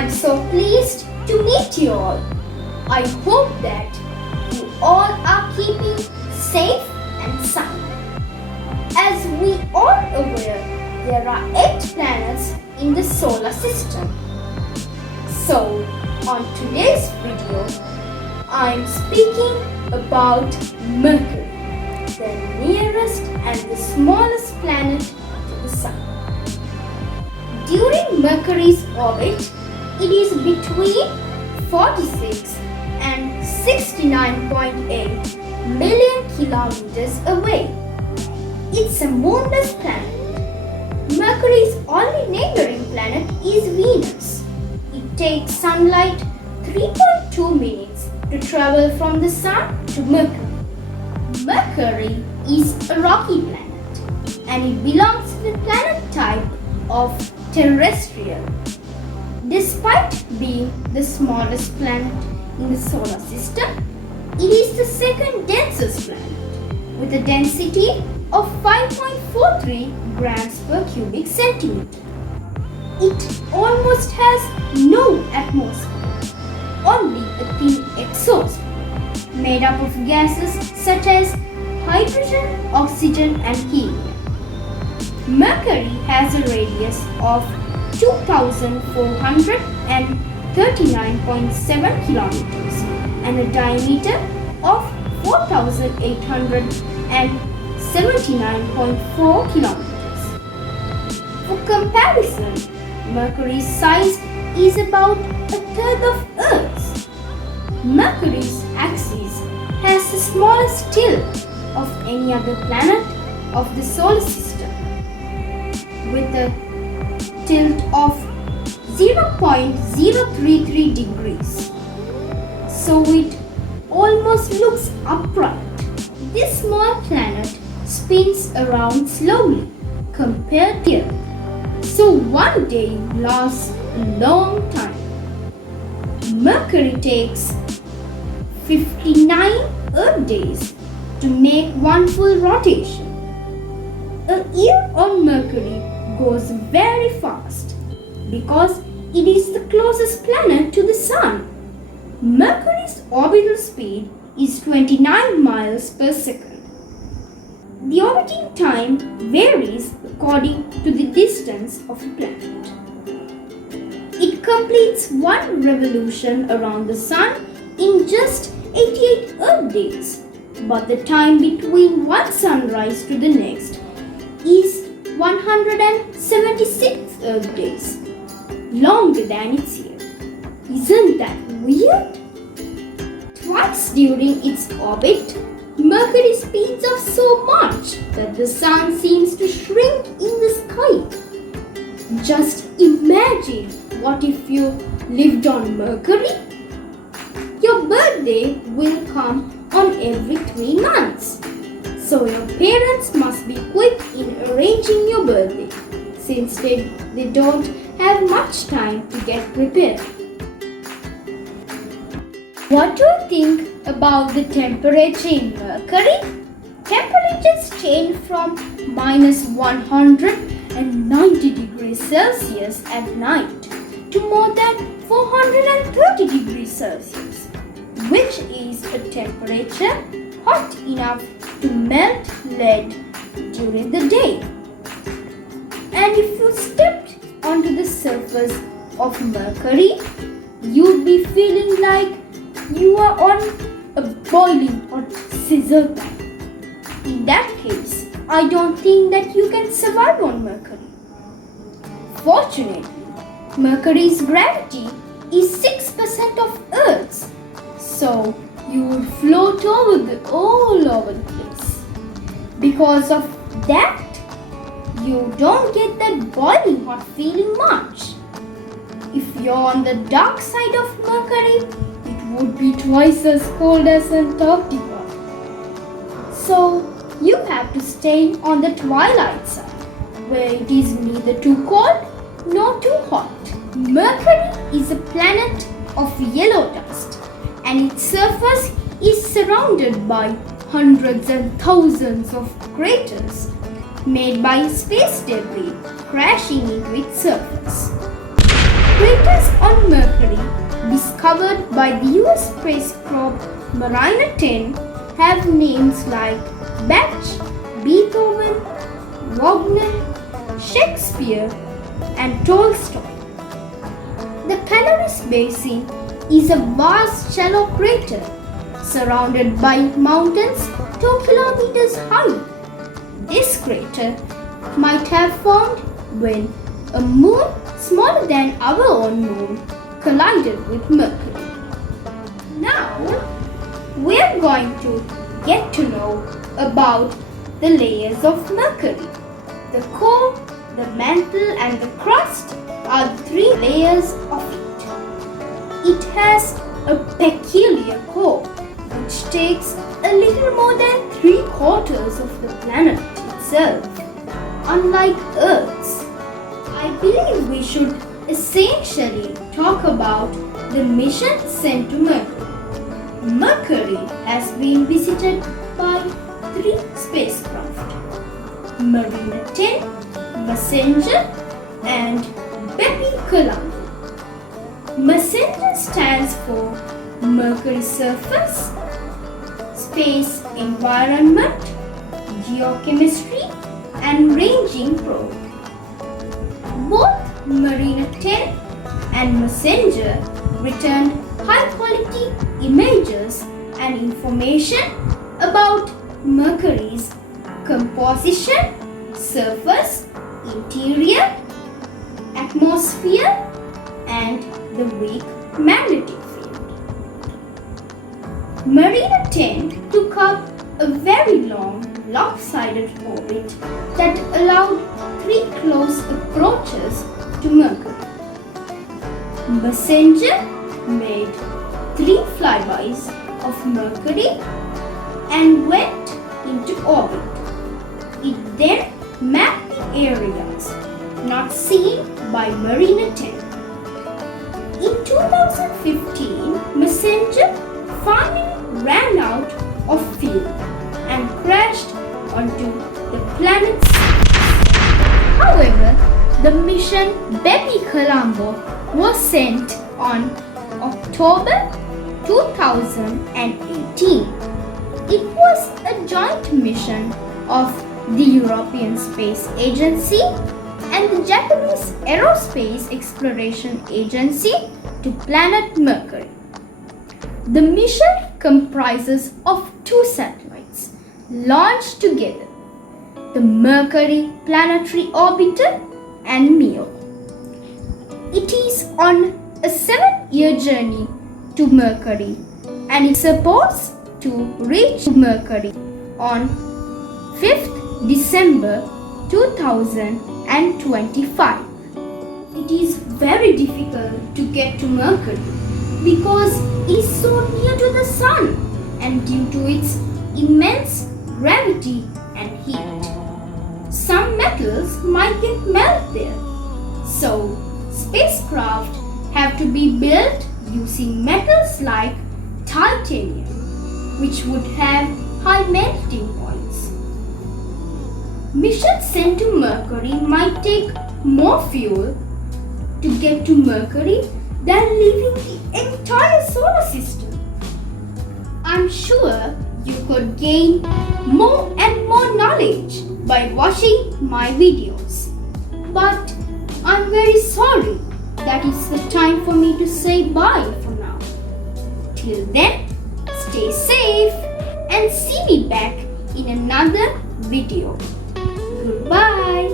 I'm so pleased to meet you all. I hope that you all are keeping safe and sound. As we are aware, there are 8 planets in the solar system. So, on today's video, I'm speaking about Mercury, the nearest and the smallest planet to the Sun. During Mercury's orbit, it is between 46 and 69.8 million kilometers away. It's a moonless planet. Mercury's only neighboring planet is Venus. It takes sunlight 3.2 minutes to travel from the Sun to Mercury. Mercury is a rocky planet and it belongs to the planet type of terrestrial. Despite being the smallest planet in the solar system, it is the second densest planet with a density of 5.43 grams per cubic centimeter. It almost has no atmosphere, only a thin exosphere made up of gases such as hydrogen, oxygen and helium. Mercury has a radius of 2,439.7 kilometers and a diameter of 4,879.4 kilometers. For comparison, Mercury's size is about a third of Earth's. Mercury's axis has the smallest tilt of any other planet of the solar system, with a tilt of 0.033 degrees. So it almost looks upright. This small planet spins around slowly compared to Earth. So one day lasts a long time. Mercury takes 59 Earth days to make one full rotation. A year on Mercury goes very fast because it is the closest planet to the Sun. Mercury's orbital speed is 29 miles per second. The orbiting time varies according to the distance of the planet. It completes one revolution around the Sun in just 88 Earth days, but the time between one sunrise to the next is 176 Earth days, longer than its year. Isn't that weird? Twice during its orbit, Mercury speeds up so much that the Sun seems to shrink in the sky. Just imagine what if you lived on Mercury? Your birthday will come on every 3 months. So your parents must be quick in arranging your birthday since they don't have much time to get prepared. What do you think about the temperature in Mercury? Temperatures change from minus 190 degrees Celsius at night to more than 430 degrees Celsius, which is a temperature hot enough to melt lead during the day. And if you stepped onto the surface of Mercury, you'd be feeling like you are on a boiling hot scissor pan. In that case, I don't think that you can survive on Mercury. Fortunately, Mercury's gravity is 6% of Earth's, so you would float all over the place. Because of that, you don't get that boiling hot feeling much. If you're on the dark side of Mercury, it would be twice as cold as Antarctica. So you have to stay on the twilight side, where it is neither too cold nor too hot. Mercury is a planet of yellow dust, and its surface is surrounded by hundreds and thousands of craters made by space debris crashing into its surface. Craters on Mercury, discovered by the US space probe Mariner 10, have names like Bach, Beethoven, Wagner, Shakespeare, and Tolstoy. The Polaris Basin is a vast shallow crater surrounded by mountains 2 kilometers high. This crater might have formed when a moon smaller than our own moon collided with Mercury. Now, we are going to get to know about the layers of Mercury. The core, the mantle, and the crust are the 3 layers of it. It has a peculiar core which takes a little more than 3/4 of the planet itself, unlike Earth's. I believe we should essentially talk about the mission sent to Mercury. Mercury has been visited by 3 spacecraft: Mariner 10, Messenger, and Bepi-Colombo. Messenger stands for Mercury Surface, Space Environment, Geochemistry, and Ranging Probe. Both Mariner 10 and Messenger returned high-quality images and information about Mercury's composition, surface, interior, atmosphere, and the weak magnetic field. Mariner 10 took up a very long, lopsided orbit that allowed 3 close approaches to Mercury. Messenger made 3 flybys of Mercury and went into orbit. It then mapped the areas not seen by Mariner 10. In 2015, Messenger finally ran out of fuel and crashed onto the planet's surface. However, the mission Bepi-Colombo was sent on October 2018. It was a joint mission of the European Space Agency and the Japanese Aerospace Exploration Agency to planet Mercury. The mission comprises of 2 satellites launched together: the Mercury Planetary Orbiter and MEO. It is on a 7-year journey to Mercury and is supposed to reach Mercury on 5th December 2025. It is very difficult to get to Mercury because it is so near to the Sun and due to its immense gravity and heat. Some metals might get melted there, so spacecraft have to be built using metals like titanium, which would have high melting points. Missions sent to Mercury might take more fuel to get to Mercury than leaving the entire solar system. I'm sure you could gain more and more knowledge by watching my videos. But I'm very sorry that it's the time for me to say bye for now. Till then, stay safe and see me back in another video. Goodbye.